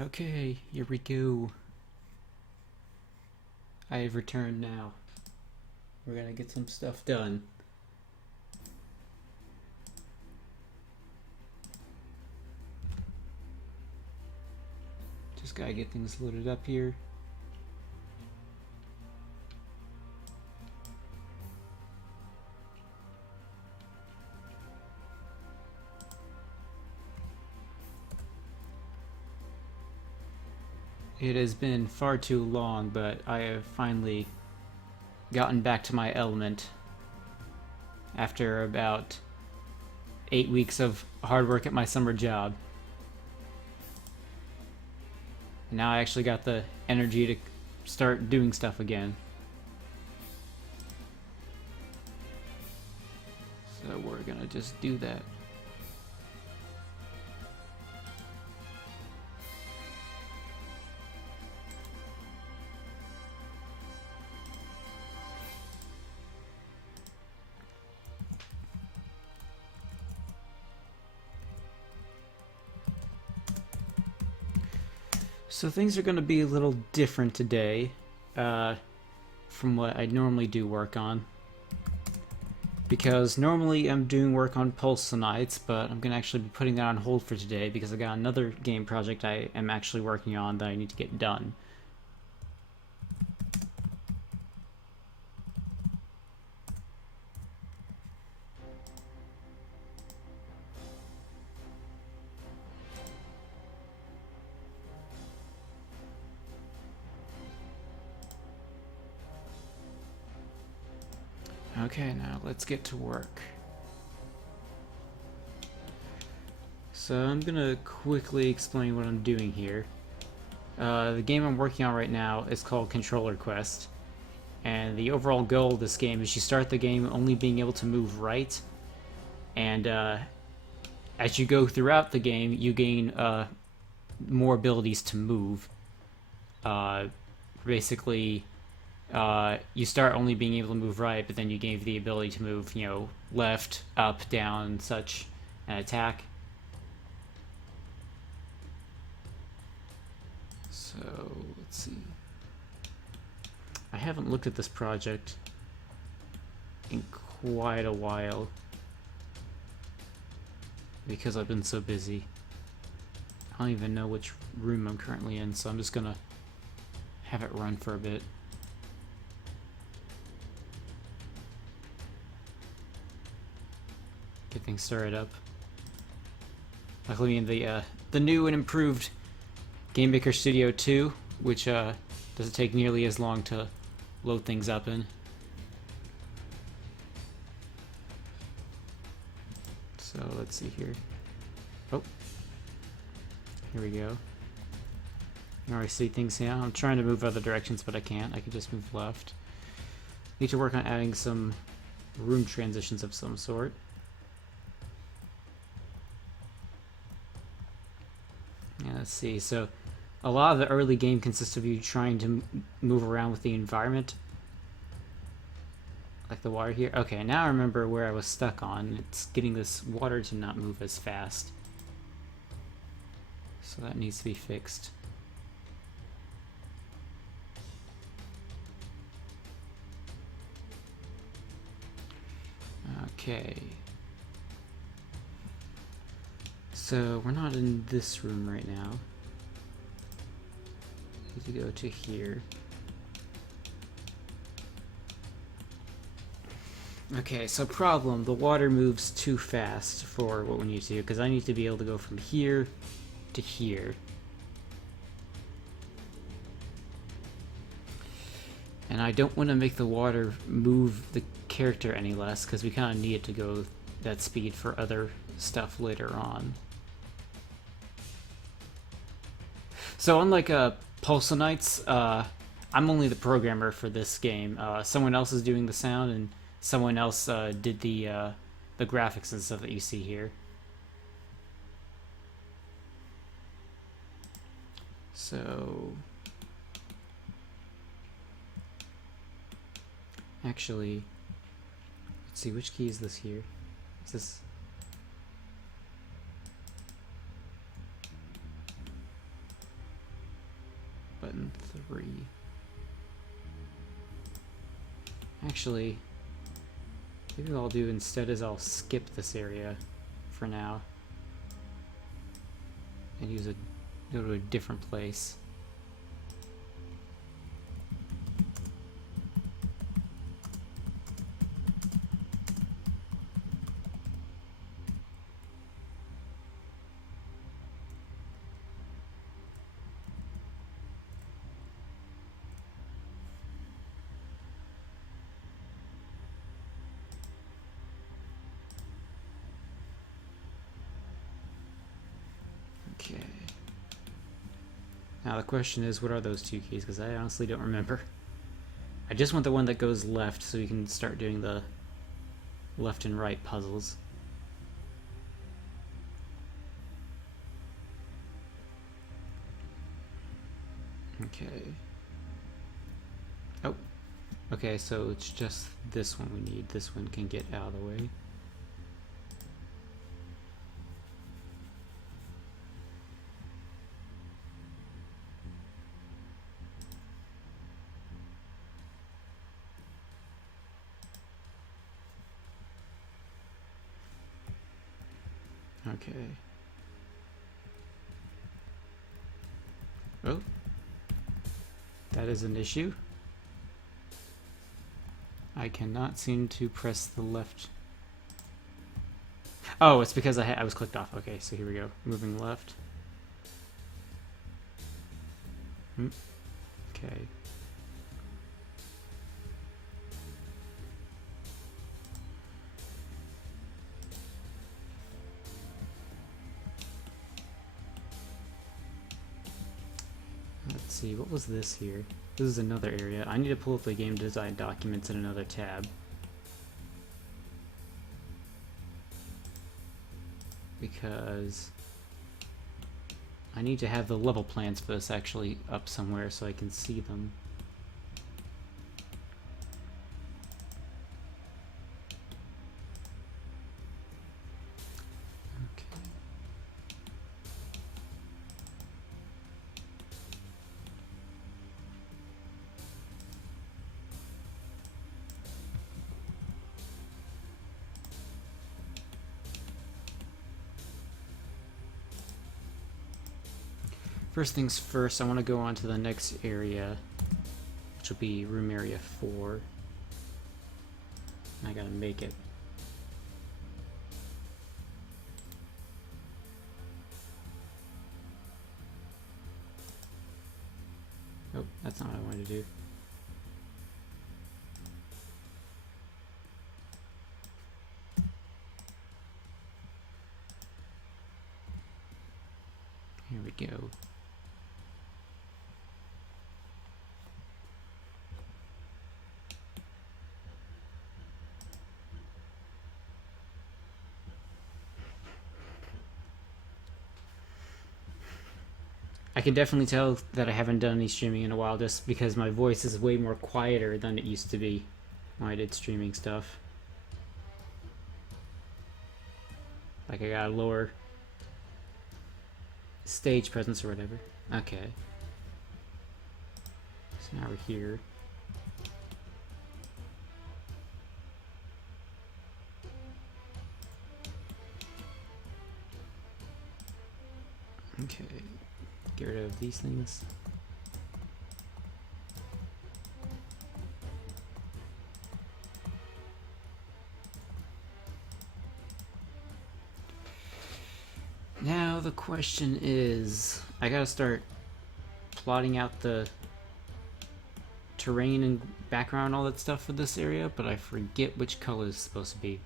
Okay, here we go. I have returned now. We're gonna get some stuff done. Just gotta get things loaded up here. It has been far too long, but I have finally gotten back to my element after about 8 weeks of hard work at my summer job. Now I actually got the energy to start doing stuff again. So we're gonna just do that. So things are going to be a little different today from what I normally do work on. Because normally I'm doing work on Pulse Nights, but I'm going to actually be putting that on hold for today because I got another game project I am actually working on that I need to get done. Okay, now let's get to work. So I'm gonna quickly explain what I'm doing here. The game I'm working on right now is called Controller Quest, and the overall goal of this game is you start the game only being able to move right, and as you go throughout the game, you gain more abilities to move. Basically, you start only being able to move right, but then you gain the ability to move, left, up, down, such, and attack. So, let's see. I haven't looked at this project in quite a while because I've been so busy. I don't even know which room I'm currently in, so I'm just gonna have it run for a bit. Get things started up. Luckily, the new and improved Game Maker Studio 2, which doesn't take nearly as long to load things up in. So let's see here. Oh, here we go. You already see things now. I'm trying to move other directions, but I can't. I can just move left. Need to work on adding some room transitions of some sort. Yeah, let's see. So a lot of the early game consists of you trying to move around with the environment. Like the water here. Okay, now I remember where I was stuck on. It's getting this water to not move as fast. So that needs to be fixed. Okay. So we're not in this room right now. Need to go to here. Okay, so problem, the water moves too fast for what we need to do, because I need to be able to go from here to here. And I don't want to make the water move the character any less, because we kind of need it to go that speed for other stuff later on. So unlike Pulse Nights, I'm only the programmer for this game. Someone else is doing the sound, and someone else did the graphics and stuff that you see here. So actually, let's see, which key is this here? Is this? 1, 3. Actually, maybe what I'll do instead is I'll skip this area for now and go to a different place. Okay. Now the question is, what are those 2 keys? Because I honestly don't remember. I just want the one that goes left so we can start doing the left and right puzzles. Okay. Oh. Okay, so it's just this one we need. This one can get out of the way. Okay. Oh. That is an issue. I cannot seem to press the left. Oh, it's because I was clicked off. Okay, so here we go. Moving left. Okay. Let's see, what was this here? This is another area. I need to pull up the game design documents in another tab. Because I need to have the level plans for this actually up somewhere so I can see them. First things first, I want to go on to the next area, which will be room area 4. I gotta make it. Oh, that's not what I wanted to do. Here we go. I can definitely tell that I haven't done any streaming in a while just because my voice is way more quieter than it used to be when I did streaming stuff. Like I got a lower stage presence or whatever. Okay. So now we're here. Okay. Get rid of these things. Now the question is, I gotta start plotting out the terrain and background and all that stuff for this area, but I forget which color it's supposed to be.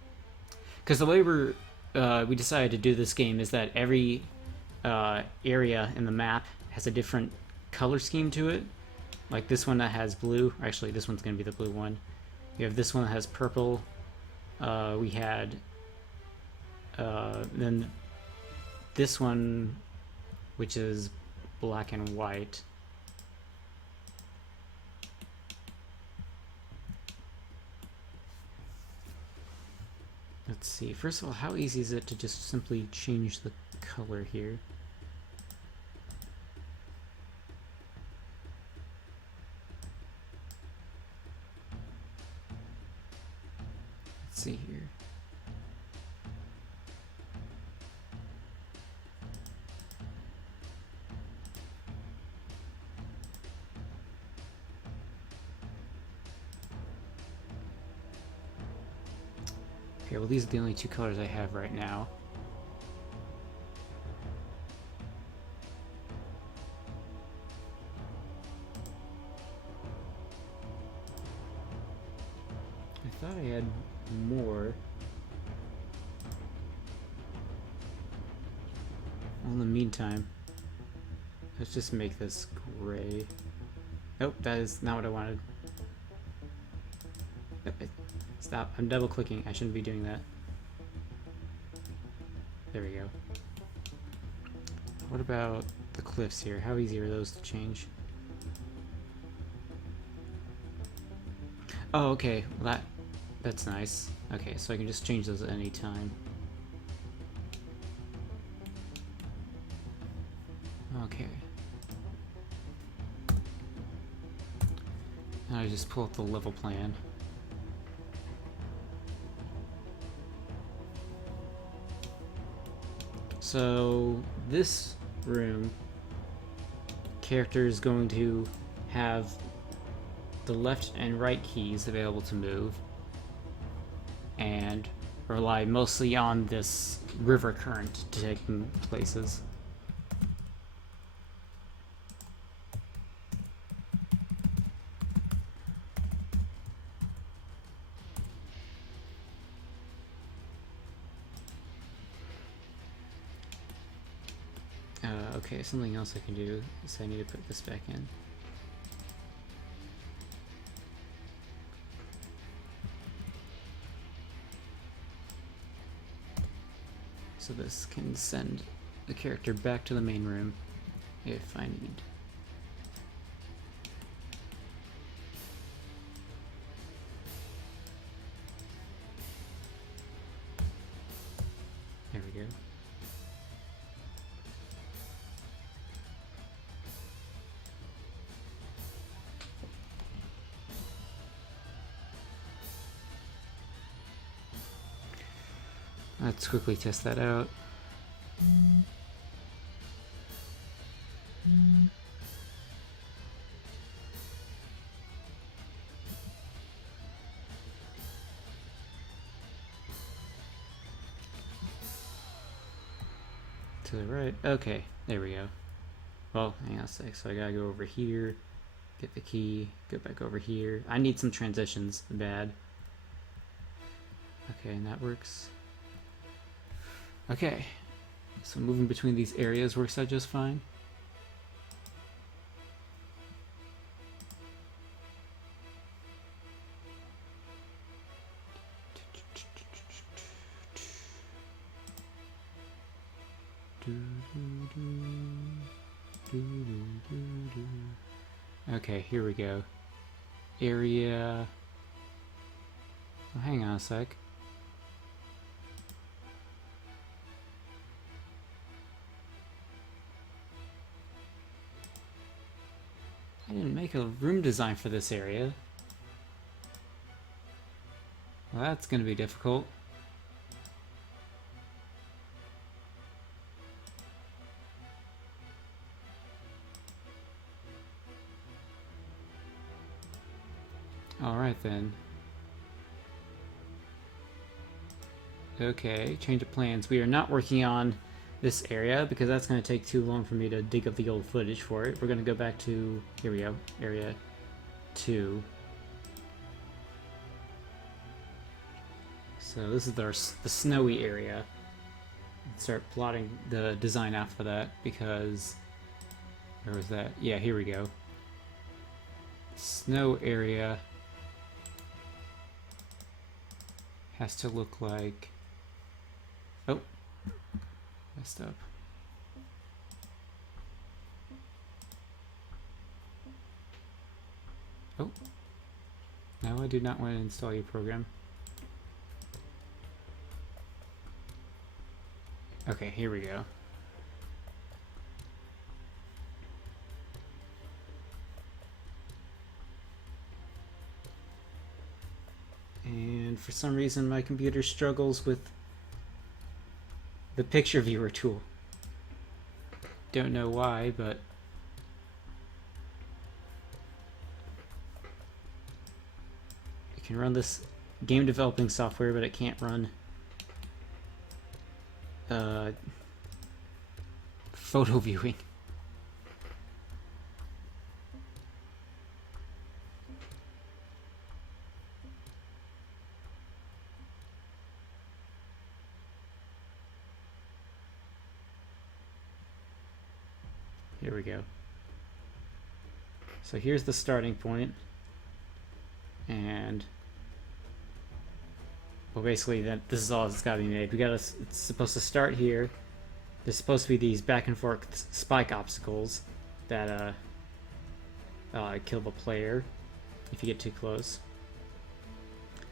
Because the way we decided to do this game is that every area in the map has a different color scheme to it. Like this one that has blue. Actually, this one's going to be the blue one. We have this one that has purple. We had then this one, which is black and white. Let's see. First of all, how easy is it to just simply change the color here? Okay, well these are the only two colors I have right now. I thought I had more. Well, in the meantime, let's just make this gray. Nope, that is not what I wanted. Nope, stop, I'm double clicking. I shouldn't be doing that. There we go. What about the cliffs here? How easy are those to change? Oh, okay. Well, that's nice. Okay, so I can just change those at any time. Okay. Now I just pull up the level plan. So this room, character is going to have the left and right keys available to move and rely mostly on this river current to take them places. Okay, something else I can do is I need to put this back in. So this can send the character back to the main room if I need. There we go. Let's quickly test that out. To the right. Okay, there we go. Well, hang on a sec. So I gotta go over here, get the key, go back over here. I need some transitions. Bad. Okay, and that works. Okay, so moving between these areas works out just fine. Okay, here we go. Area. Oh, hang on a sec. I didn't make a room design for this area. Well, that's going to be difficult. Alright then. Okay, change of plans. We are not working on this area because that's going to take too long for me to dig up the old footage for it. We're going to go back to, here we go, area 2. So this is the snowy area. Start plotting the design out for that because, where was that? Yeah, here we go. Snow area has to look like, oh, messed up. Oh, no, I do not want to install your program. Okay, here we go. And for some reason my computer struggles with the picture viewer tool. Don't know why, but it can run this game developing software, but it can't run photo viewing. Here we go. So here's the starting point, and well, basically that this is all that's got to be made. It's supposed to start here. There's supposed to be these back and forth spike obstacles that kill the player if you get too close.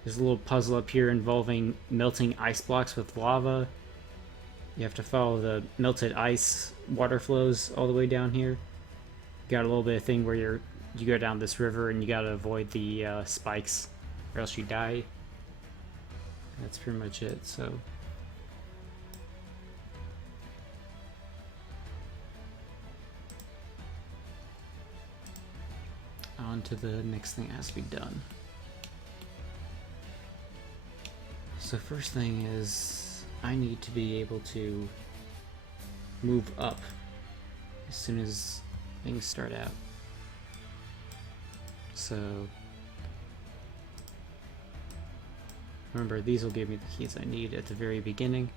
There's a little puzzle up here involving melting ice blocks with lava. You have to follow the melted ice water flows all the way down here. Got a little bit of thing where you go down this river and you gotta avoid the spikes or else you die. That's pretty much it. So on to the next thing that has to be done. So first thing is I need to be able to move up as soon as things start out. So remember, these will give me the keys I need at the very beginning.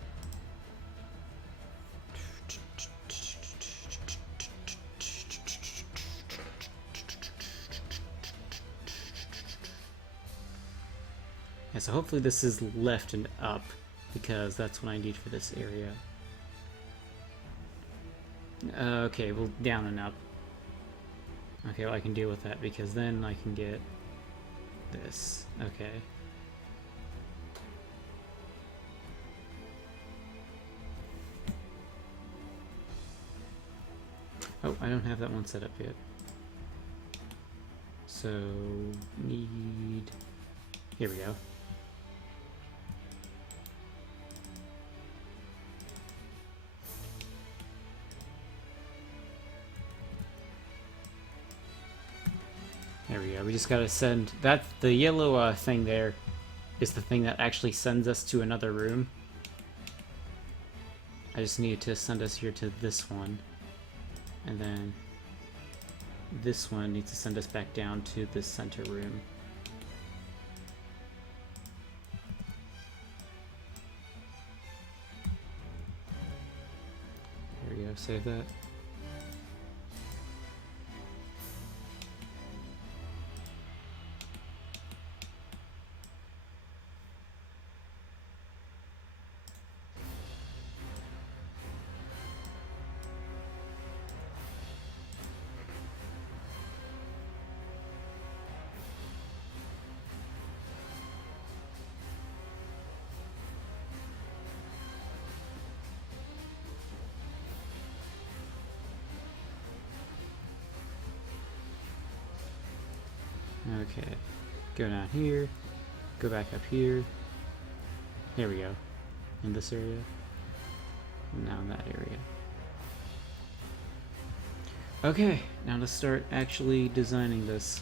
Yeah, so hopefully this is left and up, because that's what I need for this area. Okay, well, down and up. Okay, well, I can deal with that, because then I can get this. Okay. Oh, I don't have that one set up yet. So, need... Here we go. There we go. We just gotta send that. The yellow thing there is the thing that actually sends us to another room. I just need to send us here to this one, and then this one needs to send us back down to this center room. There we go. Save that. Okay, go down here, go back up here. Here we go. In this area. And now in that area. Okay, now let's start actually designing this.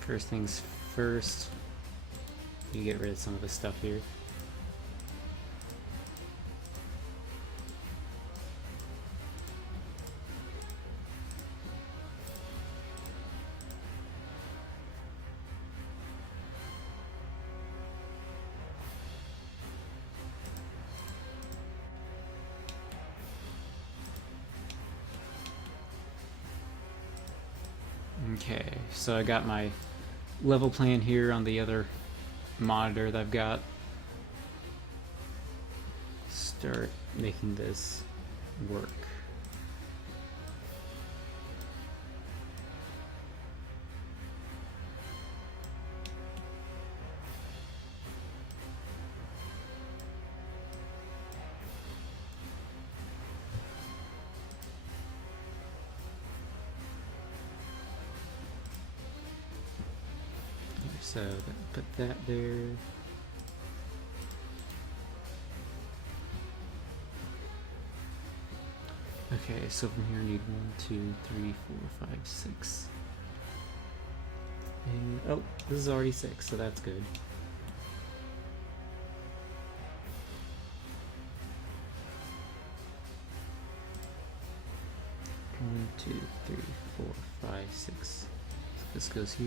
First things first, you get rid of some of this stuff here. Okay, so I got my level plan here on the other monitor that I've got. Start making this work. So put that there. Okay, so from here I need 1, 2, 3, 4, 5, 6. And oh, this is already 6, so that's good. 1, 2, 3, 4, 5, 6. This goes here.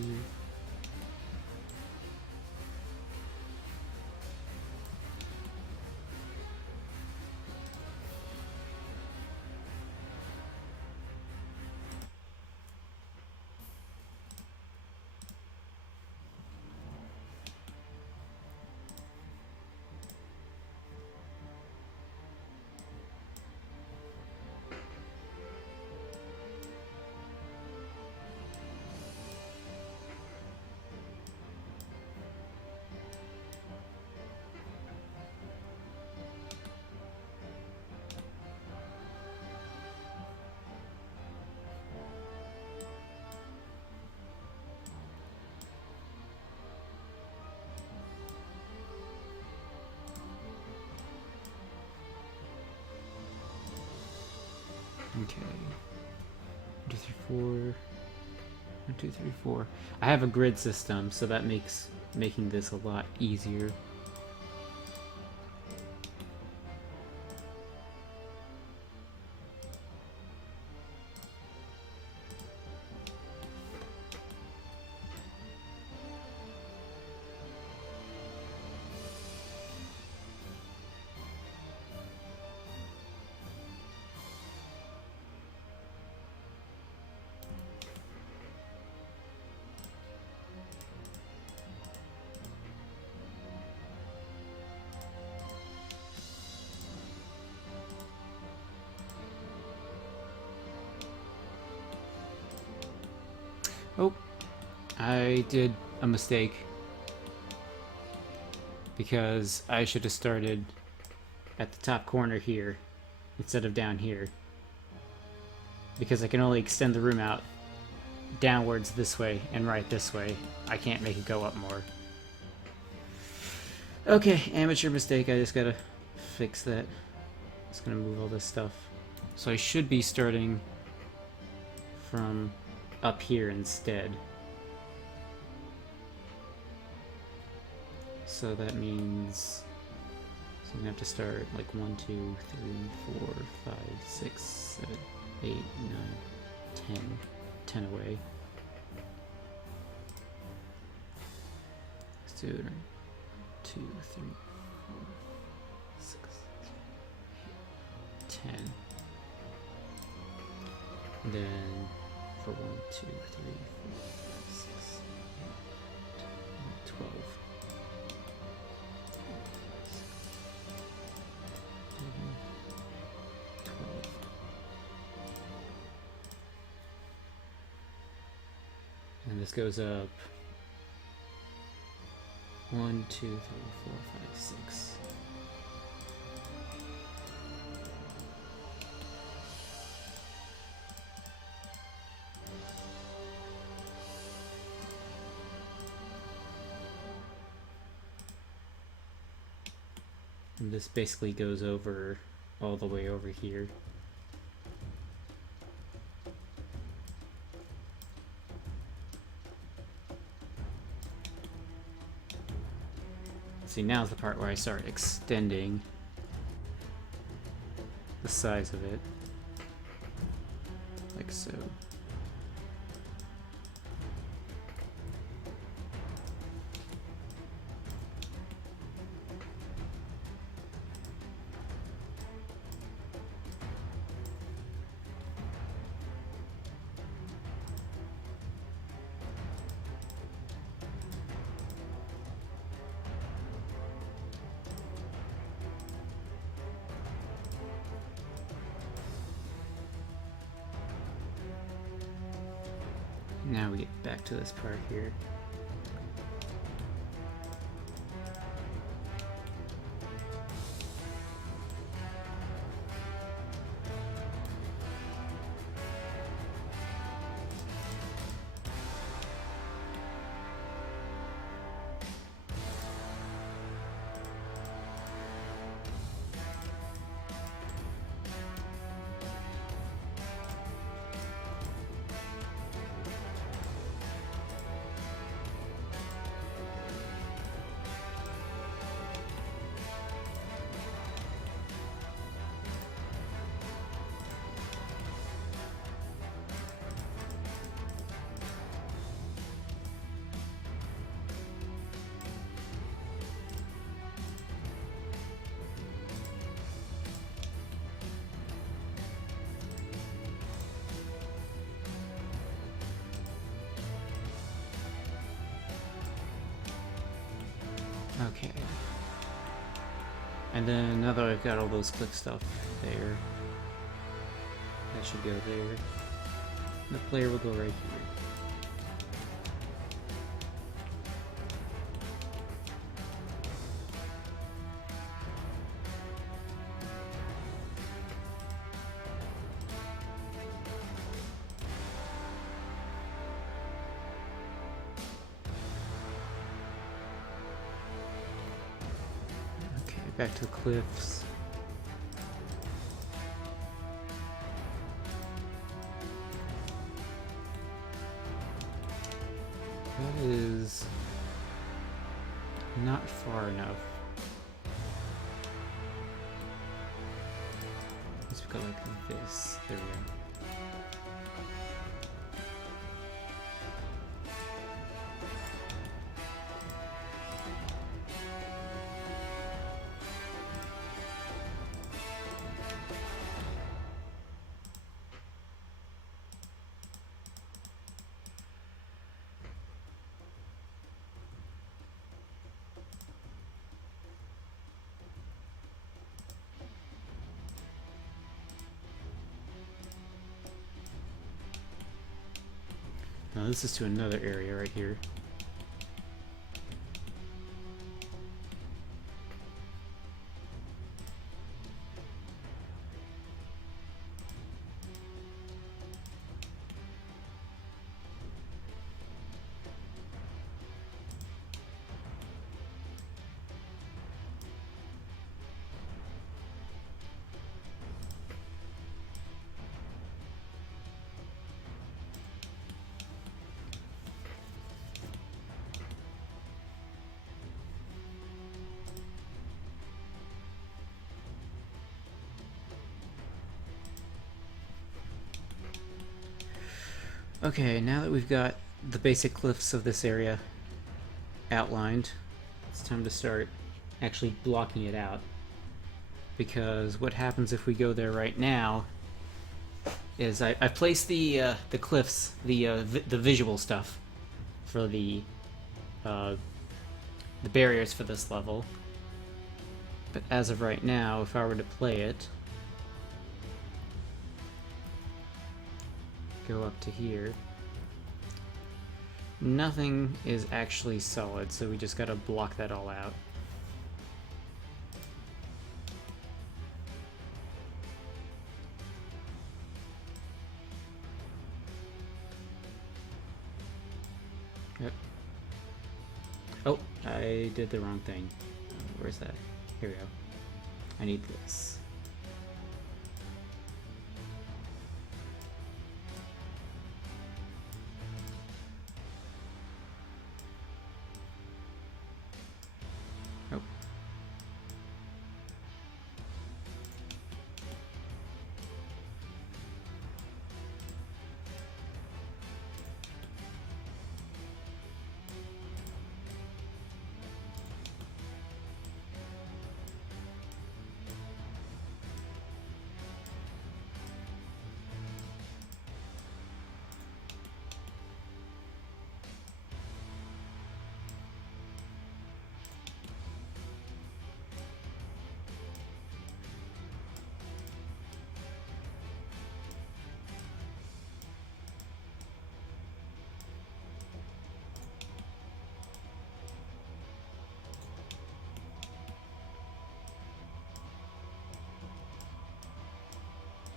Okay. 1, 2, 3, 4. 1, 2, 3, 4. I have a grid system, so that makes making this a lot easier. Oh, I did a mistake. Because I should have started at the top corner here instead of down here. Because I can only extend the room out downwards this way and right this way. I can't make it go up more. Okay, amateur mistake. I just gotta fix that. Just gonna move all this stuff. So I should be starting from up here instead. So that means so I'm gonna have to start like 1, 2, 3, 4, 5, 6, 7, 8, 9, 10. 10 away. Let's do it. 2, 3, 4, 6, 8, 10. And then for 1, 2, 3, 4, 5, 6, 8, 12. 12. And this goes up 1, 2, 3, 4, 5, 6. And this basically goes over all the way over here. See, now's the part where I start extending the size of it, like so. Now we get back to this part here. Okay. And then now that I've got all those click stuff there, that should go there. The player will go right here. Okay, back to the cliffs. That is not far enough. Let's go like this. There we go. Now this is to another area right here. Okay, now that we've got the basic cliffs of this area outlined, it's time to start actually blocking it out. Because what happens if we go there right now is I've placed the cliffs, the visual stuff for the barriers for this level. But as of right now, if I were to play it, go up to here, nothing is actually solid, so we just gotta block that all out. Yep. Oh, I did the wrong thing. Where's that? Here we go. I need this. Oh.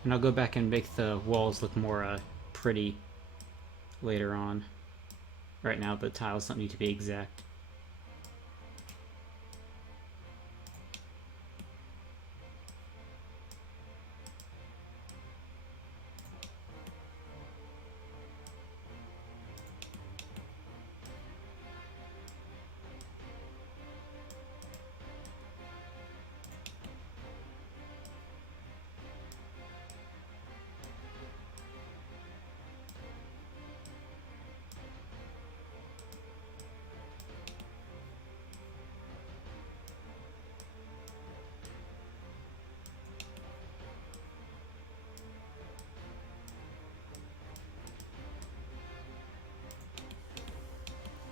And I'll go back and make the walls look more pretty later on. Right now the tiles don't need to be exact.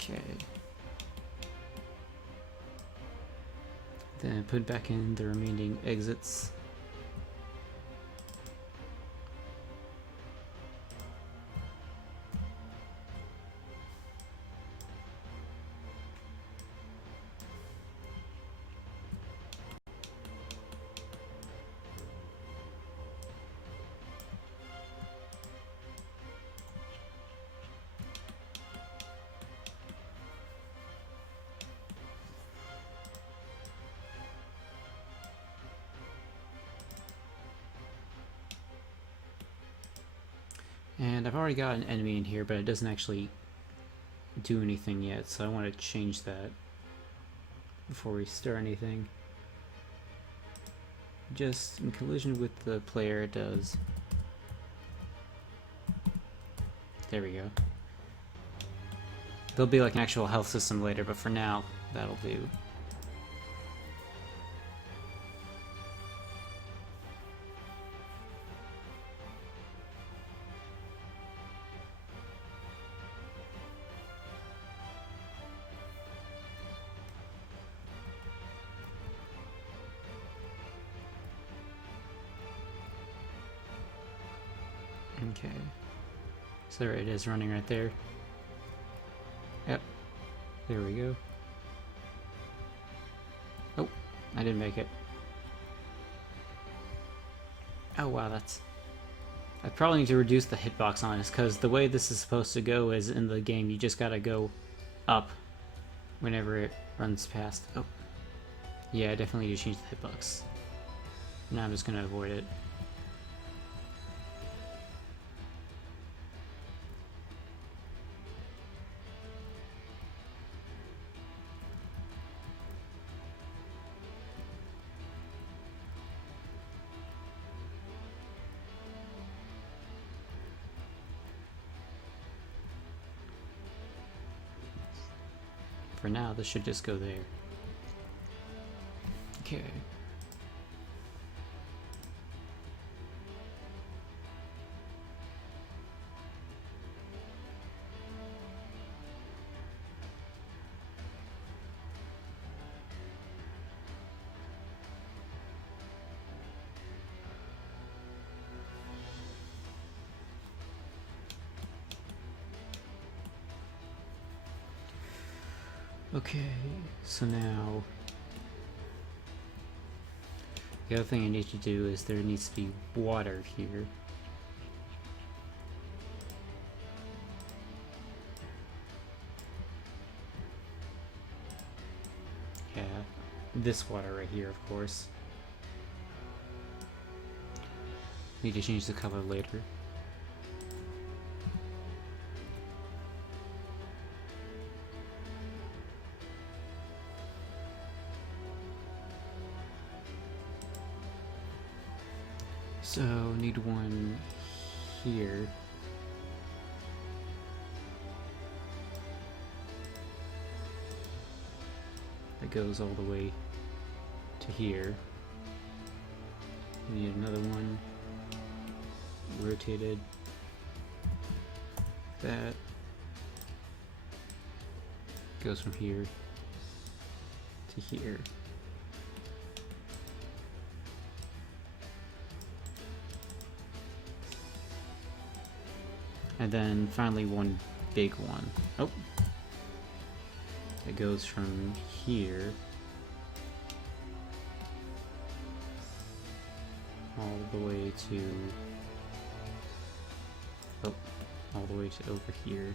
Okay. Then put back in the remaining exits. And I've already got an enemy in here, but it doesn't actually do anything yet, so I want to change that before we start anything. Just in collision with the player, it does. There we go. There'll be like an actual health system later, but for now, that'll do. Okay. So there it is running right there. Yep. There we go. Oh, I didn't make it. Oh wow, that's... I probably need to reduce the hitbox on this, because the way this is supposed to go is in the game, you just gotta go up whenever it runs past. Oh. Yeah, I definitely need to change the hitbox. Now I'm just gonna avoid it. For now, this should just go there. Okay. Okay, so now the other thing I need to do is there needs to be water here. Yeah, this water right here, of course. Need to change the color later. So, need one here. That goes all the way to here. Need another one rotated. That goes from here to here. And then finally one big one. Oh! It goes from here all the way to... oh, all the way to over here.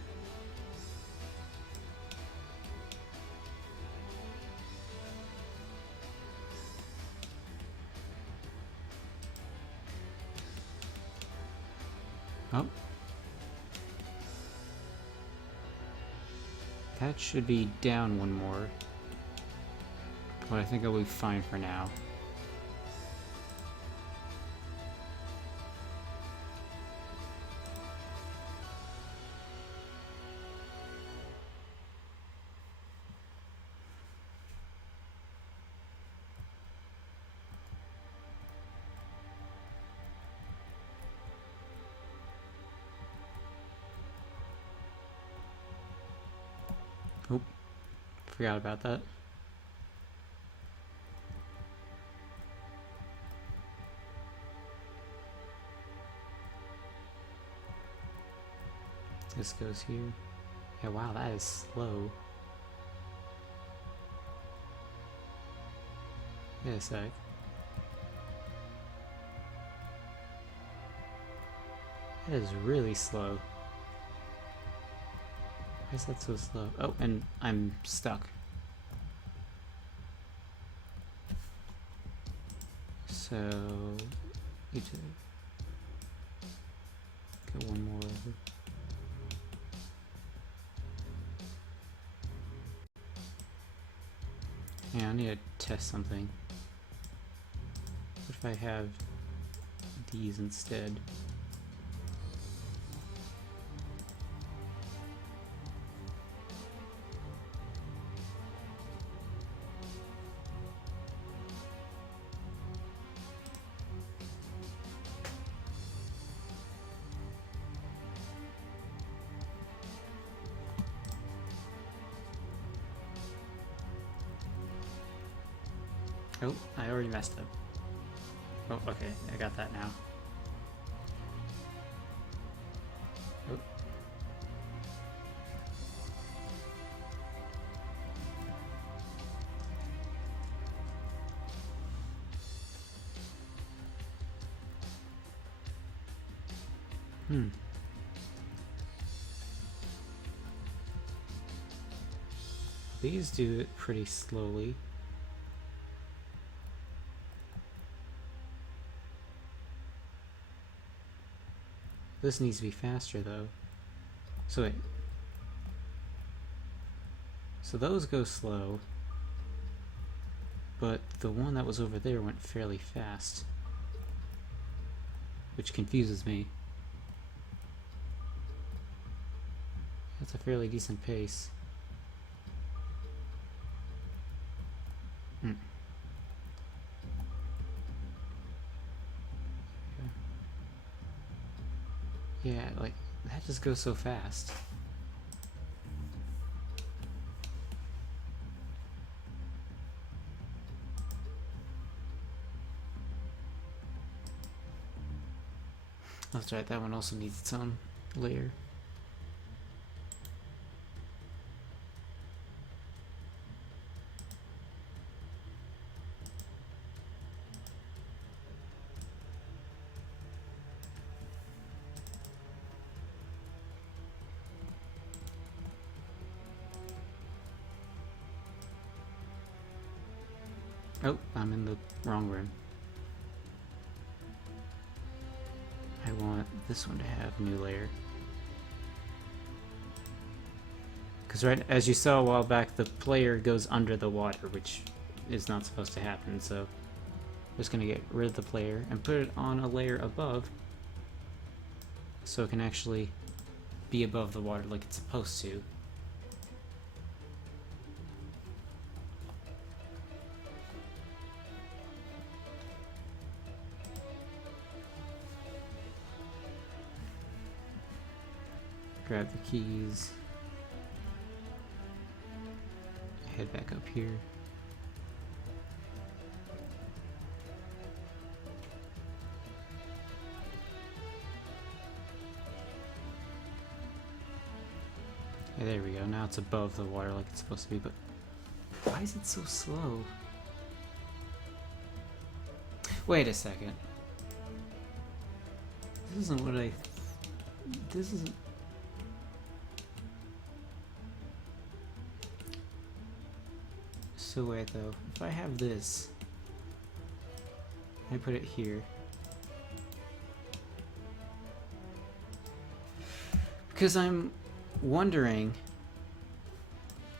Oh. That should be down one more, but I think I'll be fine for now. Oop, forgot about that. This goes here. Yeah, wow, that is slow. Wait a sec. That is really slow. Why is that so slow? Oh, and I'm stuck. So, need to get one more over. Yeah, I need to test something. What if I have these instead? Oh, I already messed up. Oh, okay, I got that now. Oh. These do it pretty slowly. This needs to be faster though. So wait. So those go slow, but the one that was over there went fairly fast, which confuses me. That's a fairly decent pace. Yeah, like, that just goes so fast. That's right, that one also needs its own layer. Oh, I'm in the wrong room. I want this one to have new layer. Because right, as you saw a while back, the player goes under the water, which is not supposed to happen, so I'm just going to get rid of the player and put it on a layer above so it can actually be above the water like it's supposed to. Grab the keys. Head back up here. Yeah, there we go. Now it's above the water like it's supposed to be, but why is it so slow? Wait a second. This isn't what I... This isn't... So wait though, if I have this, I put it here. Because I'm wondering,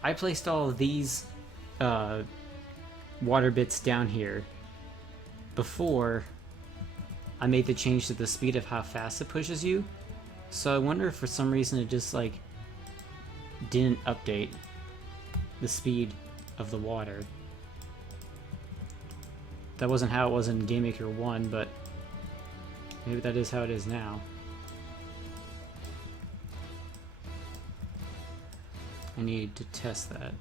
I placed all of these water bits down here before I made the change to the speed of how fast it pushes you. So I wonder if for some reason it just like didn't update the speed of the water. That wasn't how it was in Game Maker 1, but maybe that is how it is now. I need to test that.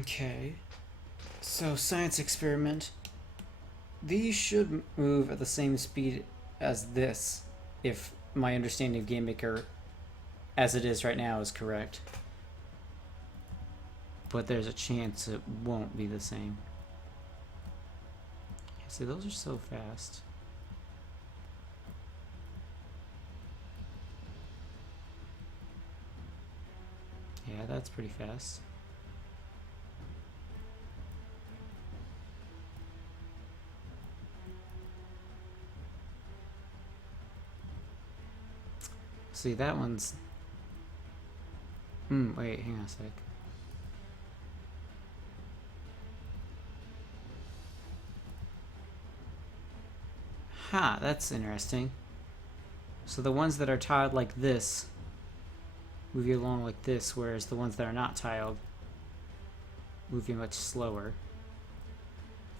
Okay. So, science experiment. These should move at the same speed as this, if my understanding of GameMaker as it is right now is correct. But there's a chance it won't be the same. See, those are so fast. Yeah, that's pretty fast. See, that one's... wait, hang on a sec. Ha, that's interesting. So the ones that are tiled like this move you along like this, whereas the ones that are not tiled move you much slower.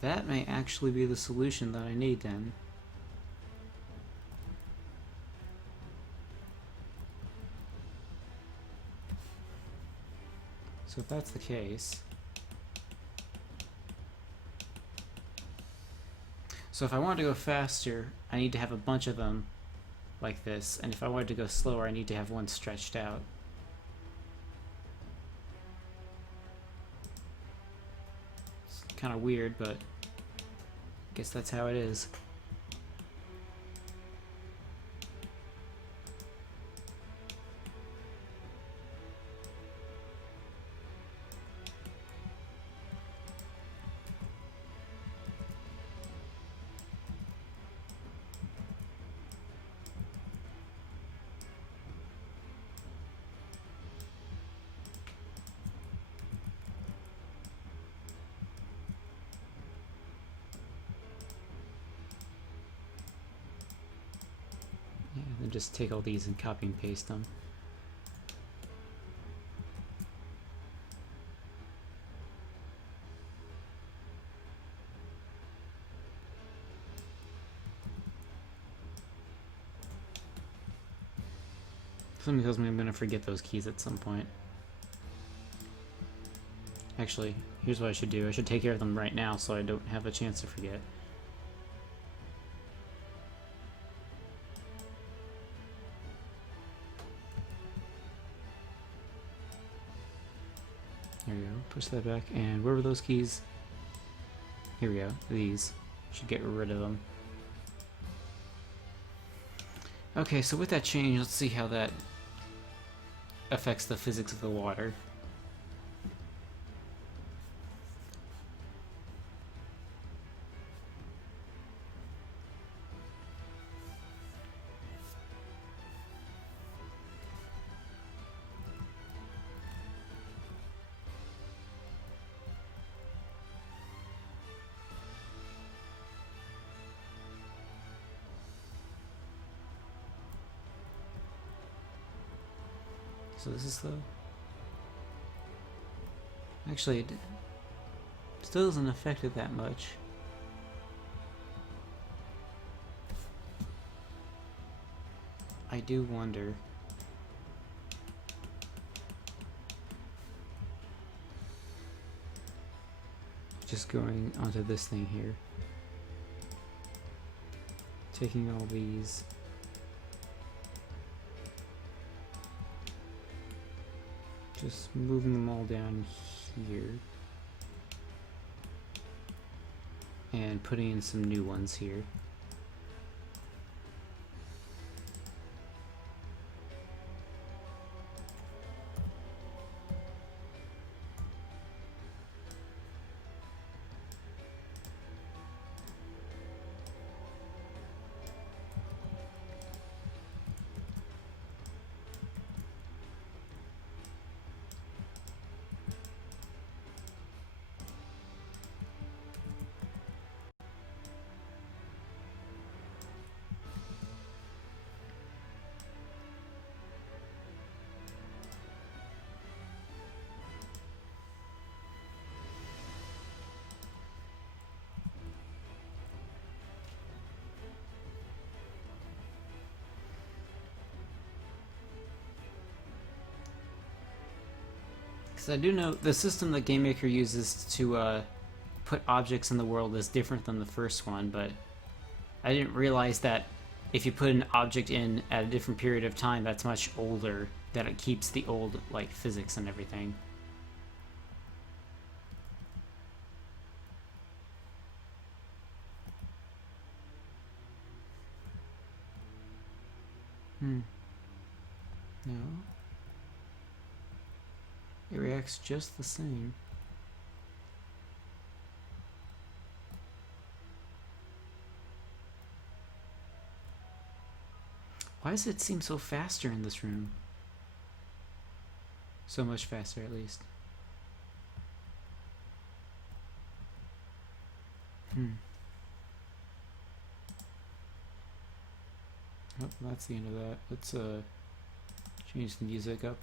That may actually be the solution that I need then. So if that's the case... So if I want to go faster, I need to have a bunch of them like this, and if I wanted to go slower, I need to have one stretched out. It's kind of weird, but I guess that's how it is. Yeah, then just take all these and copy and paste them. Something tells me I'm gonna forget those keys at some point. Actually, here's what I should do. I should take care of them right now so I don't have a chance to forget. There we go. Push that back. And where were those keys? Here we go. These. Should get rid of them. Okay, so with that change, let's see how that affects the physics of the water. So this is slow. Actually, it still doesn't affect it that much. I do wonder. Just going onto this thing here. Taking all these. Just moving them all down here. And putting in some new ones here. Because I do know the system that GameMaker uses to put objects in the world is different than the first one, but I didn't realize that if you put an object in at a different period of time that's much older, that it keeps the old, like, physics and everything. No. It reacts just the same. Why does it seem so faster in this room? So much faster, at least. Oh, that's the end of that. Let's change the music up.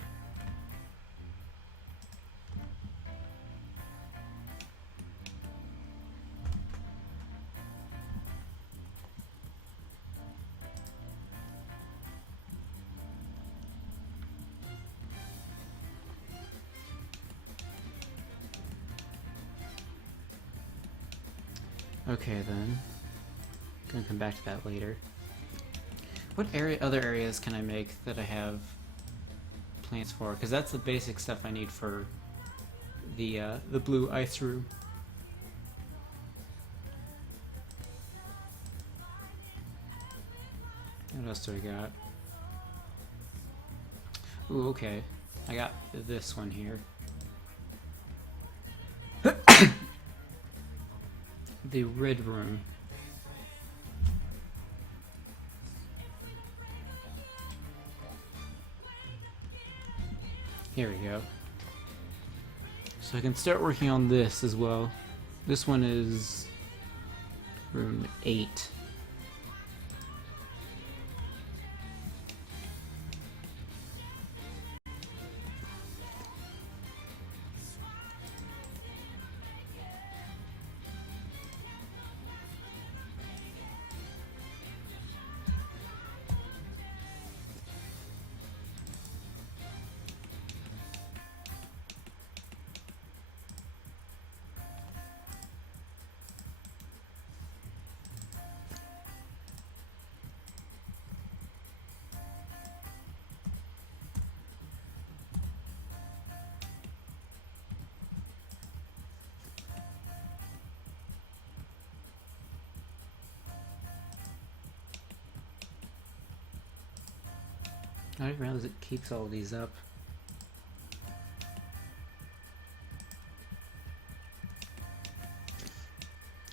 Okay then. Gonna come back to that later. What other areas can I make that I have plants for? Because that's the basic stuff I need for the blue ice room. What else do I got? Ooh, okay. I got this one here. The red room. Here we go. So I can start working on this as well. This one is room 8. I didn't realize it keeps all these up.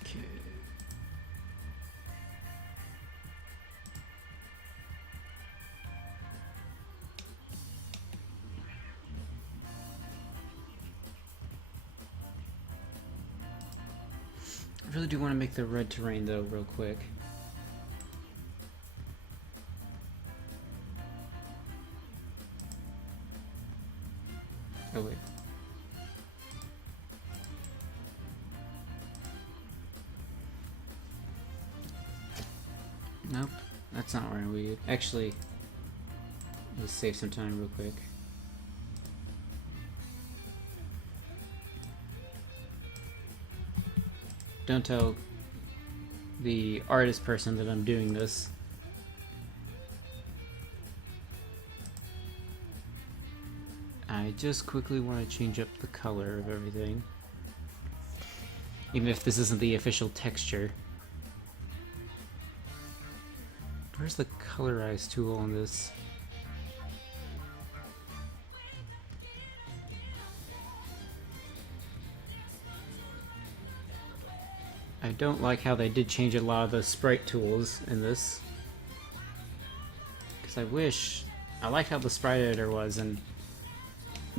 Okay. I really do want to make the red terrain though, real quick. Oh wait. Nope, that's not where we... Actually, let's save some time real quick. Don't tell the artist person that I'm doing this. I just quickly want to change up the color of everything. Even if this isn't the official texture. Where's the colorize tool on this? I don't like how they did change a lot of the sprite tools in this. Because I like how the sprite editor was in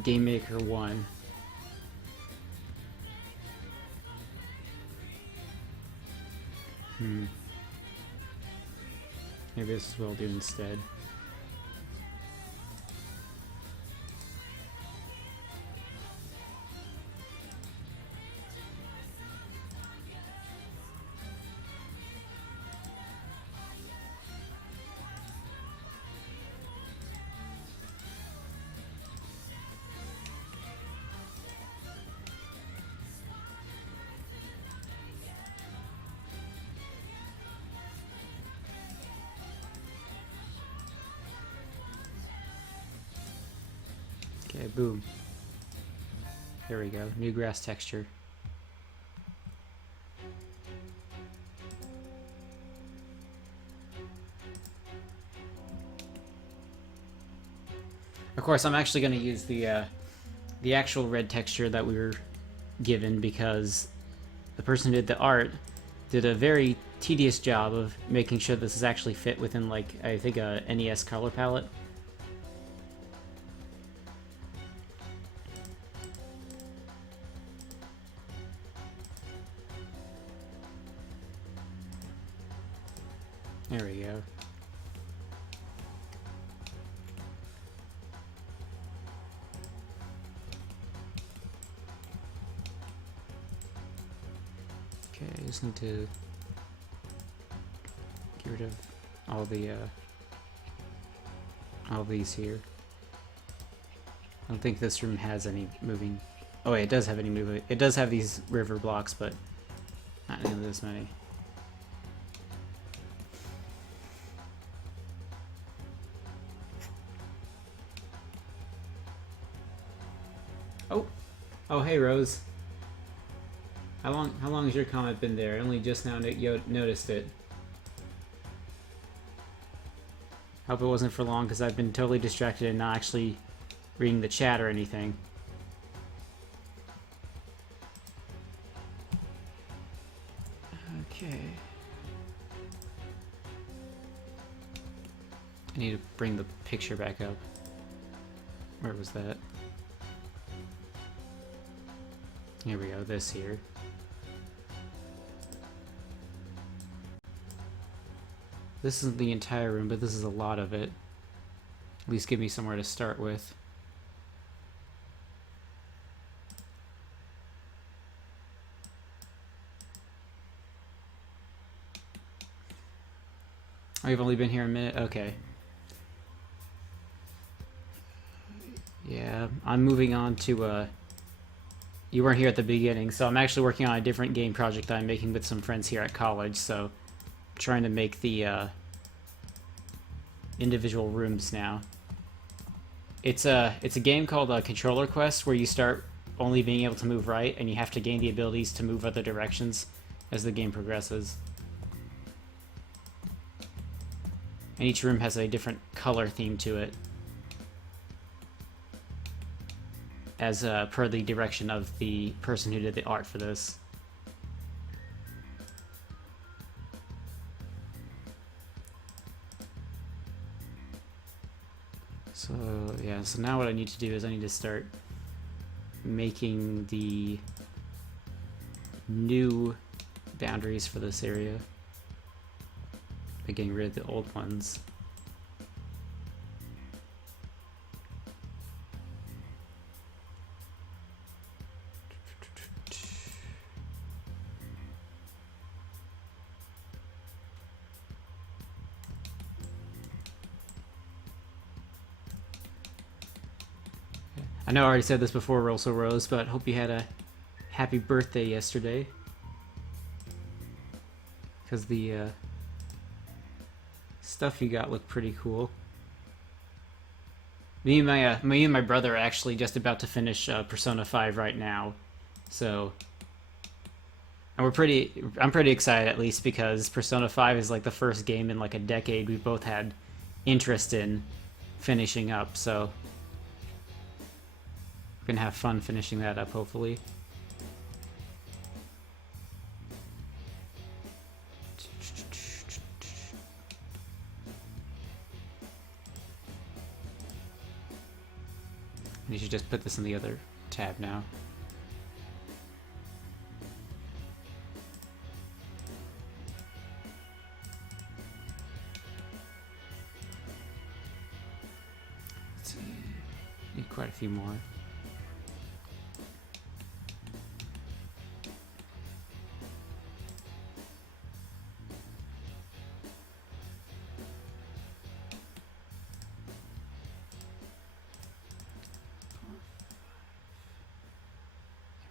GameMaker 1. Maybe this is what I'll do instead. Okay, boom. There we go. New grass texture. Of course, I'm actually going to use the actual red texture that we were given because the person who did the art did a very tedious job of making sure this is actually fit within, like, I think a NES color palette. There we go. Okay, I just need to get rid of all these here. I don't think this room has any moving. Oh wait, it does have any moving. It does have these river blocks, but not nearly this many. Oh, hey Rose. How long has your comment been there? I only just now noticed it. Hope it wasn't for long because I've been totally distracted and not actually reading the chat or anything. Okay. I need to bring the picture back up. Where was that? Here we go, this here. This isn't the entire room, but this is a lot of it. At least give me somewhere to start with. Oh, you've only been here a minute? Okay. Yeah, I'm moving on to, you weren't here at the beginning, so I'm actually working on a different game project that I'm making with some friends here at college, so I'm trying to make the, individual rooms now. It's a game called Controller Quest, where you start only being able to move right, and you have to gain the abilities to move other directions as the game progresses. And each room has a different color theme to it, as per the direction of the person who did the art for this. So yeah, so now what I need to do is I need to start making the new boundaries for this area by getting rid of the old ones. I know I already said this before, Rosa Rose, but hope you had a happy birthday yesterday. Because the stuff you got looked pretty cool. Me and my brother are actually just about to finish Persona 5 right now, so. And I'm pretty excited at least because Persona 5 is like the first game in like a decade we've both had interest in finishing up, so. Gonna have fun finishing that up, hopefully. You should just put this in the other tab now. Let's see. Need quite a few more.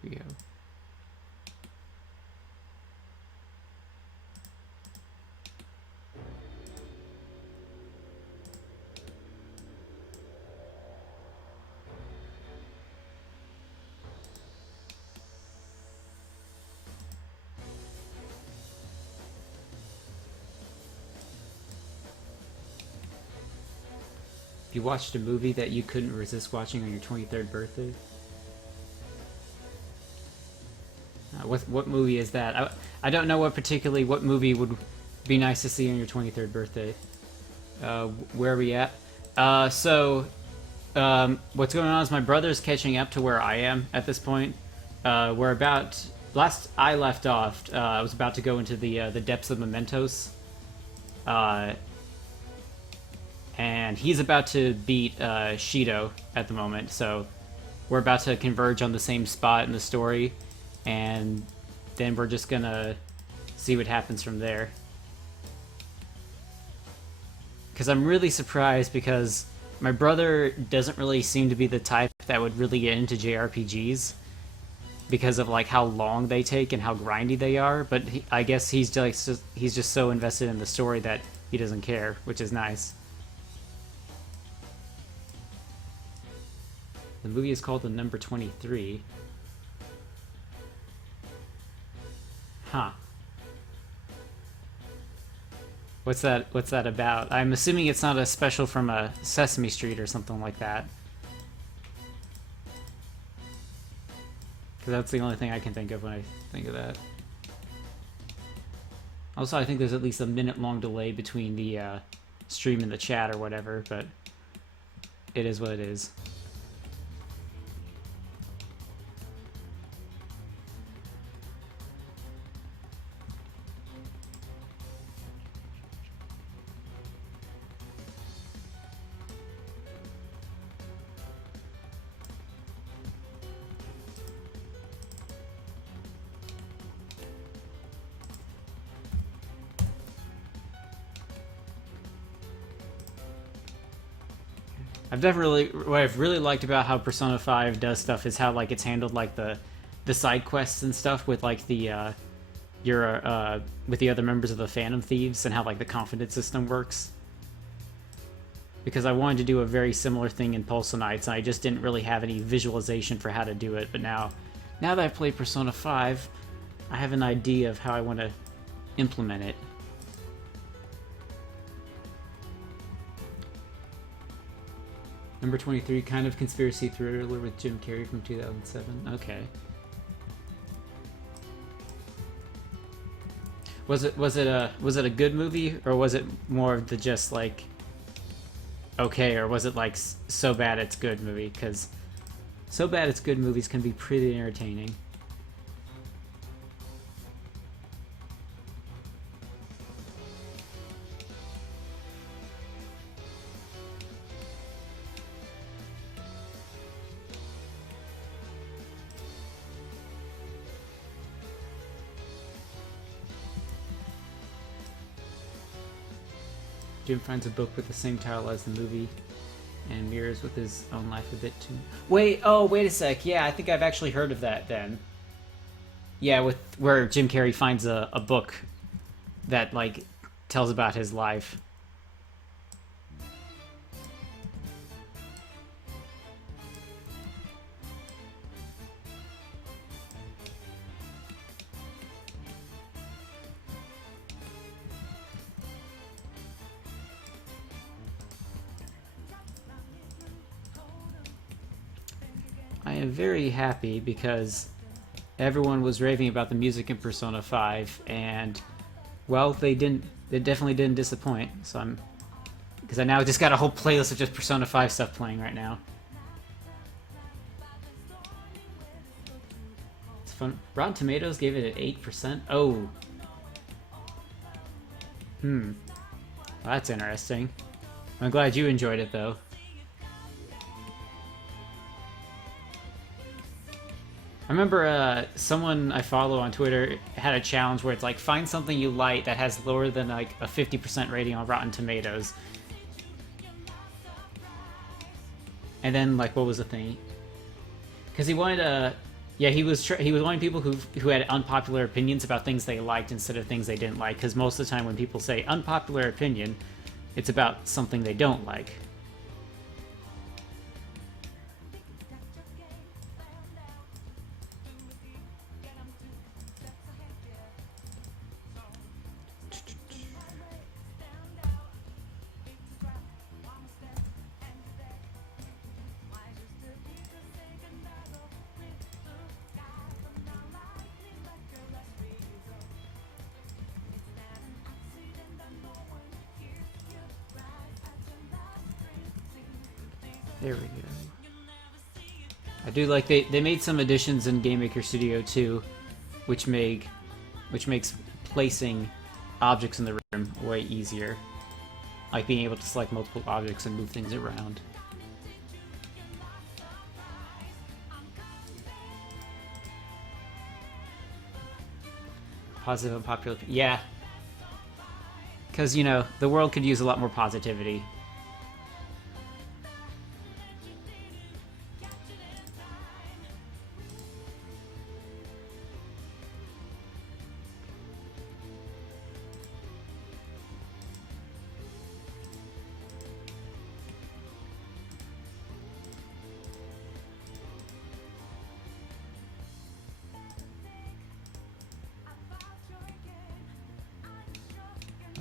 Here we go. You watched a movie that you couldn't resist watching on your 23rd birthday? What movie is that? I don't know what movie would be nice to see on your 23rd birthday. Where are we at? What's going on is my brother's catching up to where I am at this point. We're about last I left off. I was about to go into the depths of Mementos, and he's about to beat Shido at the moment. So we're about to converge on the same spot in the story, and then we're just gonna see what happens from there. Because I'm really surprised because my brother doesn't really seem to be the type that would really get into JRPGs because of like how long they take and how grindy they are. But I guess he's just so invested in the story that he doesn't care, which is nice. The movie is called The Number 23. Huh. What's that about? I'm assuming it's not a special from a Sesame Street or something like that. Because that's the only thing I can think of when I think of that. Also, I think there's at least a minute-long delay between the stream and the chat or whatever, but it is what it is. What I've really liked about how Persona 5 does stuff is how like it's handled like the side quests and stuff with like the with the other members of the Phantom Thieves and how like the confidence system works. Because I wanted to do a very similar thing in Pulsar Nights and I just didn't really have any visualization for how to do it, but now that I've played Persona 5, I have an idea of how I want to implement it. Number 23, kind of conspiracy thriller with Jim Carrey from 2007. Okay. Was it a good movie, or was it more of the just like okay, or was it like so bad it's good movie? Because so bad it's good movies can be pretty entertaining. Jim finds a book with the same title as the movie and mirrors with his own life a bit too. Wait a sec. Yeah, I think I've actually heard of that then. Yeah, with where Jim Carrey finds a book that like tells about his life. I am very happy because everyone was raving about the music in Persona 5, and well, they definitely didn't disappoint. So because I now just got a whole playlist of just Persona 5 stuff playing right now. It's fun. Rotten Tomatoes gave it an 8%. Oh. Well, that's interesting. I'm glad you enjoyed it though. I remember someone I follow on Twitter had a challenge where it's like, find something you like that has lower than like a 50% rating on Rotten Tomatoes. And then like, what was the thing? Because he wanted he was wanting people who had unpopular opinions about things they liked instead of things they didn't like. Because most of the time when people say unpopular opinion, it's about something they don't like. There we go. I do like they made some additions in Game Maker Studio 2, which makes placing objects in the room way easier. Like being able to select multiple objects and move things around. Positive and popular. Yeah. Because, you know, the world could use a lot more positivity.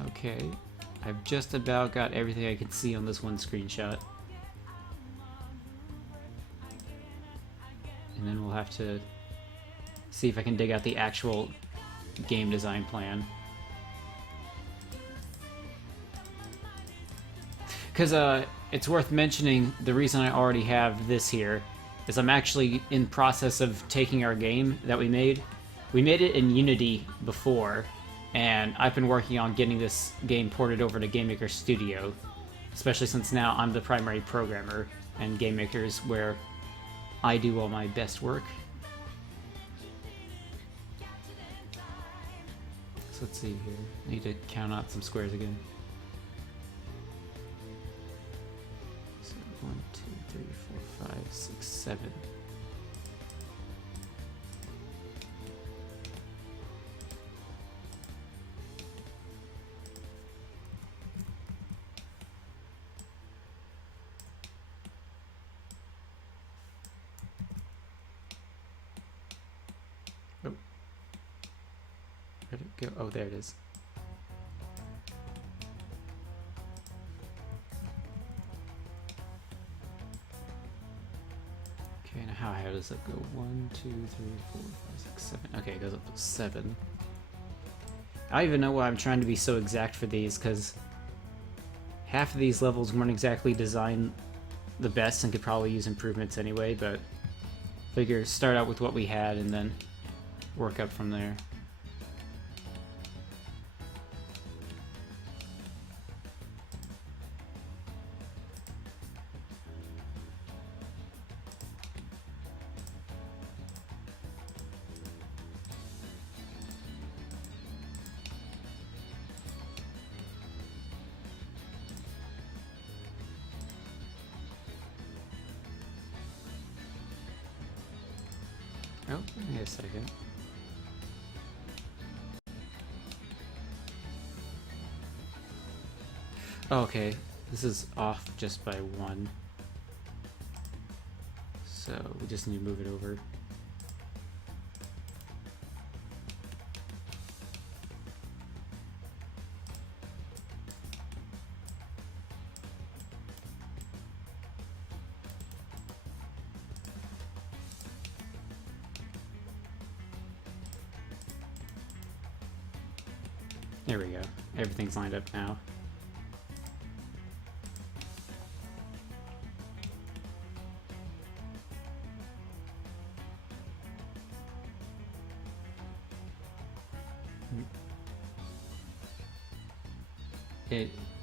Okay, I've just about got everything I can see on this one screenshot. And then we'll have to see if I can dig out the actual game design plan. Because it's worth mentioning, the reason I already have this here is I'm actually in process of taking our game that we made. We made it in Unity before, and I've been working on getting this game ported over to Game Maker Studio, especially since now I'm the primary programmer, and Game Maker is where I do all my best work. So let's see here. I need to count out some squares again. So 1, 2, 3, 4, 5, 6, 7. Where'd it go? Oh, there it is. Okay, now how high does it go? 1, 2, 3, 4, 5, 6, 7. Okay, it goes up to 7. I don't even know why I'm trying to be so exact for these, because half of these levels weren't exactly designed the best and could probably use improvements anyway, but figure start out with what we had and then work up from there. Oh, wait a second. Oh, okay, this is off just by 1. So we just need to move it over. There we go. Everything's lined up now.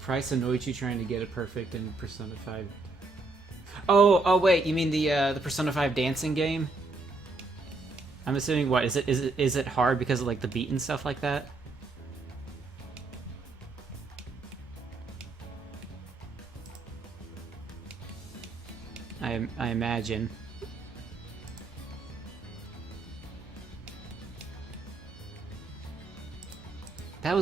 Price annoyed you trying to get it perfect in Persona 5. Oh wait, you mean the Persona 5 dancing game? I'm assuming what is it hard because of like the beat and stuff like that? I imagine. That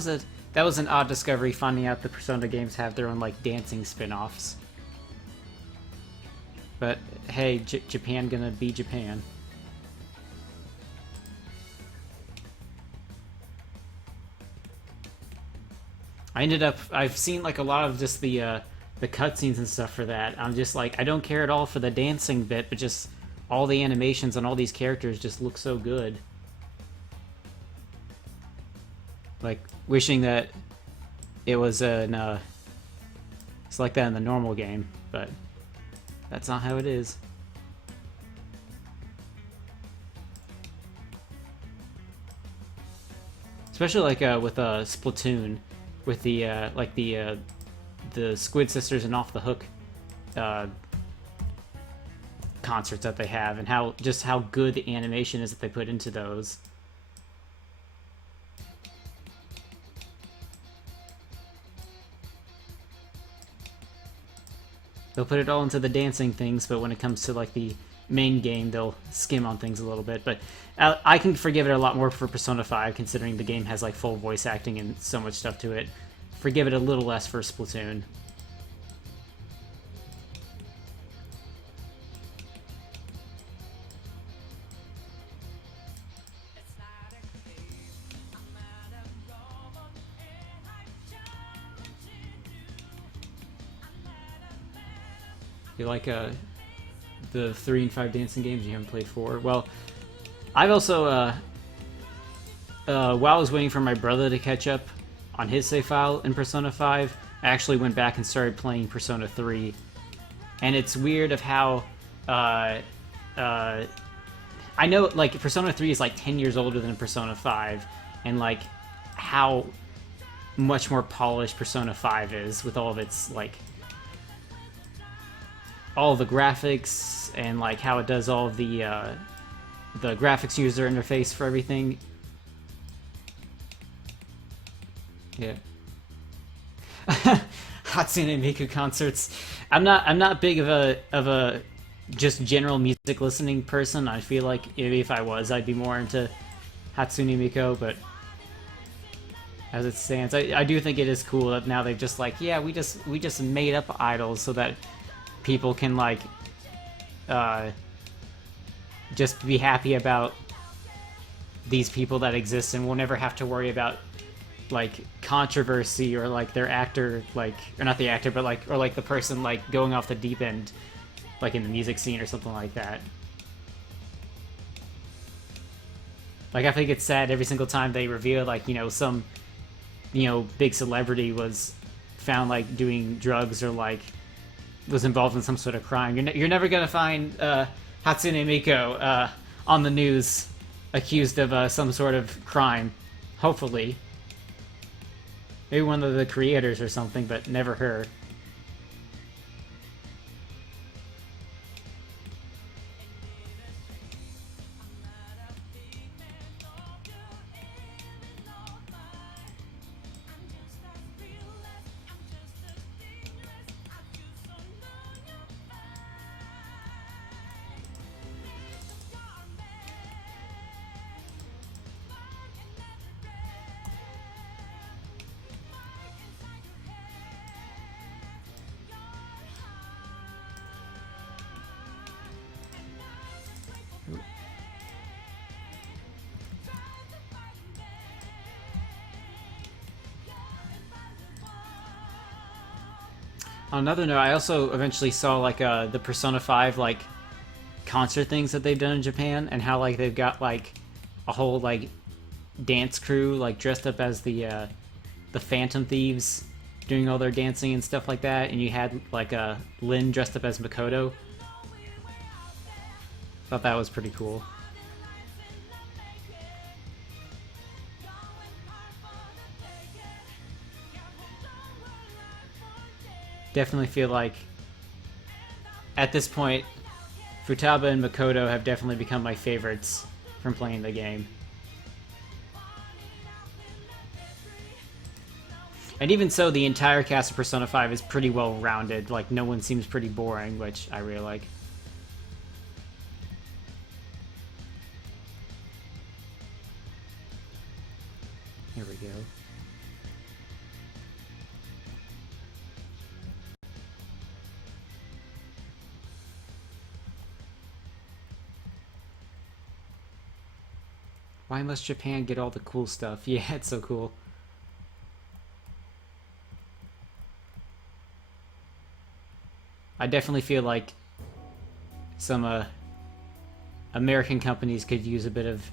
was an odd discovery, finding out the Persona games have their own like dancing spin-offs. But hey, Japan gonna be Japan. I've seen like a lot of just the cutscenes and stuff for that. I'm just like, I don't care at all for the dancing bit, but just all the animations on all these characters just look so good. Like, wishing that it was it's like that in the normal game, but That's not how it is. Especially like with Splatoon, with the the Squid Sisters and Off the Hook uh, concerts that they have, and how good the animation is that they put into those. They'll put it all into the dancing things, but when it comes to like the main game, they'll skim on things a little bit. But I can forgive it a lot more for Persona 5, considering the game has like full voice acting and so much stuff to it. Forgive it a little less for Splatoon. You like the 3 and 5 dancing games? You haven't played 4? Well, I've also while I was waiting for my brother to catch up on his save file in Persona 5, I actually went back and started playing Persona 3. And it's weird of how I know like Persona 3 is like 10 years older than Persona 5, and like how much more polished Persona 5 is with all of its like all the graphics and like how it does all of the graphics user interface for everything. Yeah. Hatsune Miku concerts. I'm not big of a just general music listening person. I feel like if I was, I'd be more into Hatsune Miku, but as it stands, I do think it is cool that now they've just like, yeah, we just made up idols so that people can like just be happy about these people that exist, and we'll never have to worry about like controversy or like their actor, like, or not the actor, but like, or like the person like going off the deep end, like in the music scene or something like that. Like, I think it's sad every single time they reveal like, you know, some, you know, big celebrity was found like doing drugs or like was involved in some sort of crime. You're never gonna find Hatsune Miku on the news accused of some sort of crime. Hopefully. Maybe one of the creators or something, but never her. On another note, I also eventually saw like the Persona 5 like concert things that they've done in Japan, and how like they've got like a whole like dance crew like dressed up as the Phantom Thieves doing all their dancing and stuff like that, and you had like Lin dressed up as Makoto. Thought that was pretty cool. Definitely feel like at this point Futaba and Makoto have definitely become my favorites from playing the game. And even so, the entire cast of Persona 5 is pretty well rounded. Like, no one seems pretty boring, which I really like. Here we go. Why must Japan get all the cool stuff? Yeah, it's so cool. I definitely feel like some American companies could use a bit of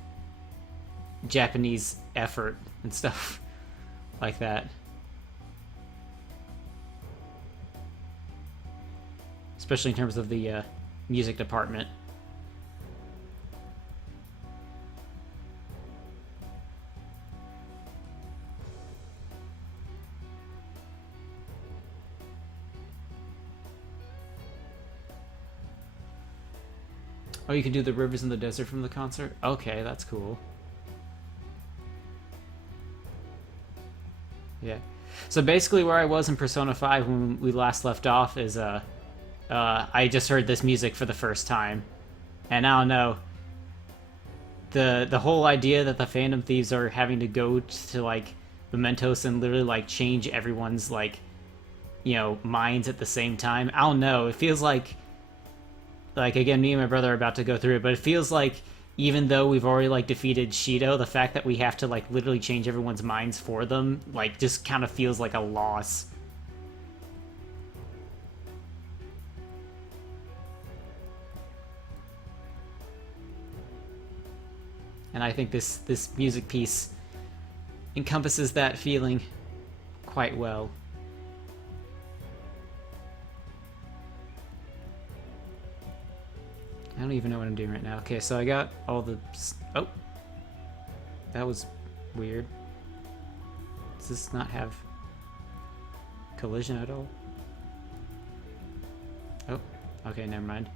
Japanese effort and stuff like that. especially in terms of the music department. Oh, you can do the Rivers in the Desert from the concert? Okay, that's cool. Yeah. So basically where I was in Persona 5 when we last left off is, I just heard this music for the first time. And I don't know, the whole idea that the Phantom Thieves are having to go to, like, Mementos and literally, like, change everyone's, like, you know, minds at the same time. I don't know, it feels like, again, me and my brother are about to go through it, but it feels like even though we've already, like, defeated Shido, the fact that we have to, like, literally change everyone's minds for them, like, just kind of feels like a loss. And I think this music piece encompasses that feeling quite well. I don't even know what I'm doing right now. Okay, so I got all the... Oh! That was weird. Does this not have collision at all? Oh, okay, never mind.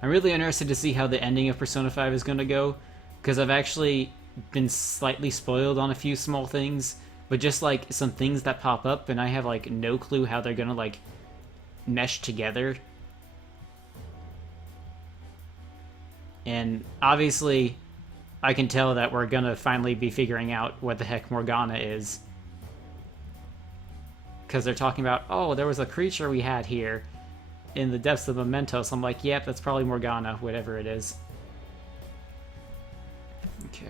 I'm really interested to see how the ending of Persona 5 is going to go, because I've actually been slightly spoiled on a few small things, but just like some things that pop up and I have like no clue how they're going to like mesh together. And obviously I can tell that we're going to finally be figuring out what the heck Morgana is. Because they're talking about, oh, there was a creature we had here in the depths of Mementos. I'm like, yep, that's probably Morgana, whatever it is. Okay.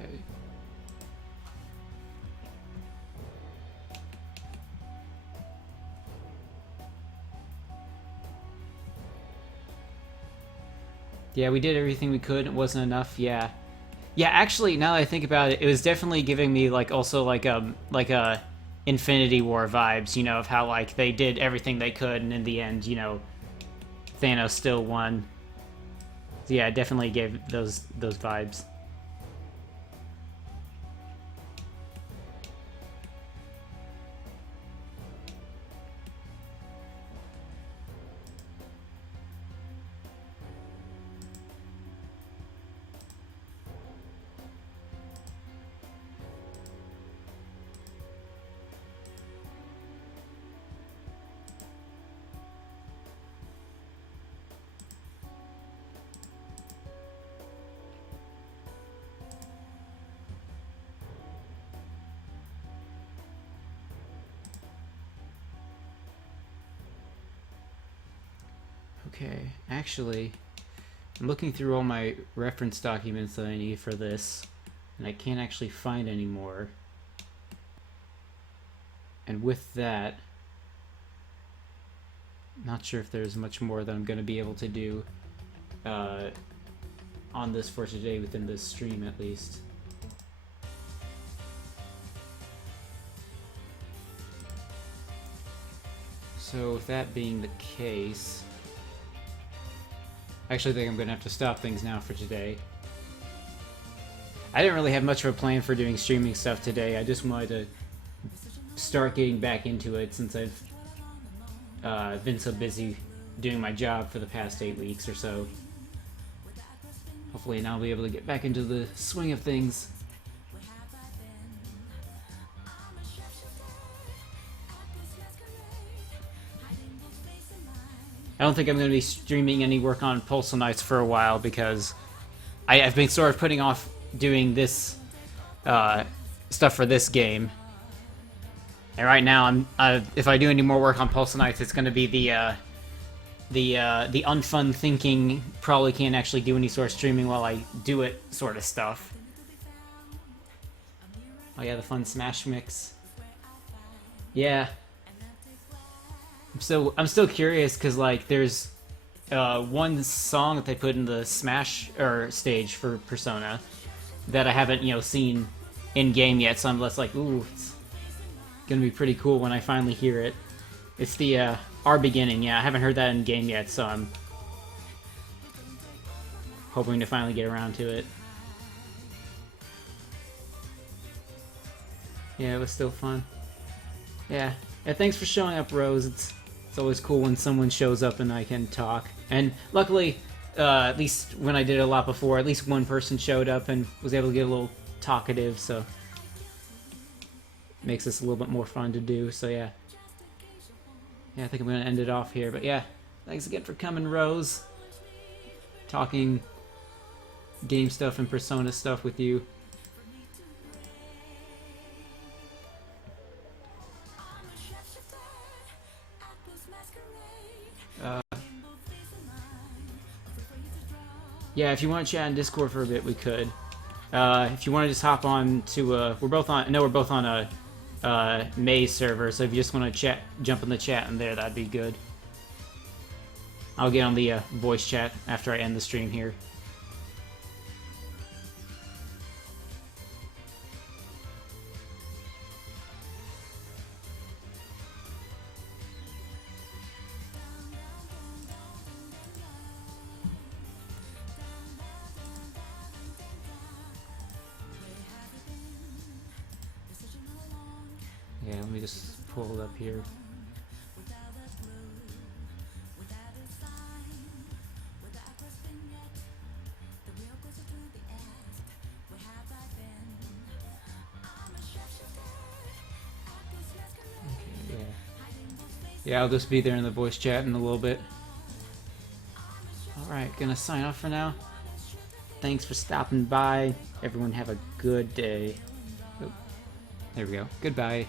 Yeah, we did everything we could. It wasn't enough. Yeah. Yeah, actually, now that I think about it, it was definitely giving me, like, also, like a Infinity War vibes, you know, of how, like, they did everything they could, and in the end, you know, Thanos still won. So yeah, it definitely gave those vibes. Okay, actually, I'm looking through all my reference documents that I need for this, and I can't actually find any more. And with that, not sure if there's much more that I'm going to be able to do on this for today within this stream, at least. So with that being the case, I actually think I'm going to have to stop things now for today. I didn't really have much of a plan for doing streaming stuff today. I just wanted to start getting back into it since I've been so busy doing my job for the past 8 weeks or so. Hopefully now I'll be able to get back into the swing of things. I don't think I'm going to be streaming any work on Postal Knights for a while because I've been sort of putting off doing this stuff for this game. And right now, if I do any more work on Postal Knights, it's going to be the unfun thinking, probably can't actually do any sort of streaming while I do it sort of stuff. Oh yeah, the fun Smash mix. Yeah. I'm still curious because like there's one song that they put in the Smash stage for Persona that I haven't seen in game yet, so I'm less like, ooh, it's gonna be pretty cool when I finally hear it. It's the Our Beginning, yeah, I haven't heard that in game yet, so I'm hoping to finally get around to it. Yeah, it was still fun. Yeah. Thanks for showing up, Rose. It's always cool when someone shows up and I can talk. And luckily, at least when I did it a lot before, at least one person showed up and was able to get a little talkative, so makes this a little bit more fun to do. So yeah. Yeah, I think I'm going to end it off here. But yeah, thanks again for coming, Rose. Talking game stuff and Persona stuff with you. Yeah, if you want to chat in Discord for a bit, we could. If you want to just hop on to, we're both on. I know we're both on a Maze server, so if you just want to chat, jump in the chat in there, that'd be good. I'll get on the voice chat after I end the stream here. Yeah, let me just pull it up here. Okay, yeah. Yeah, I'll just be there in the voice chat in a little bit. Alright, gonna sign off for now. Thanks for stopping by. Everyone have a good day. Oh, there we go. Goodbye.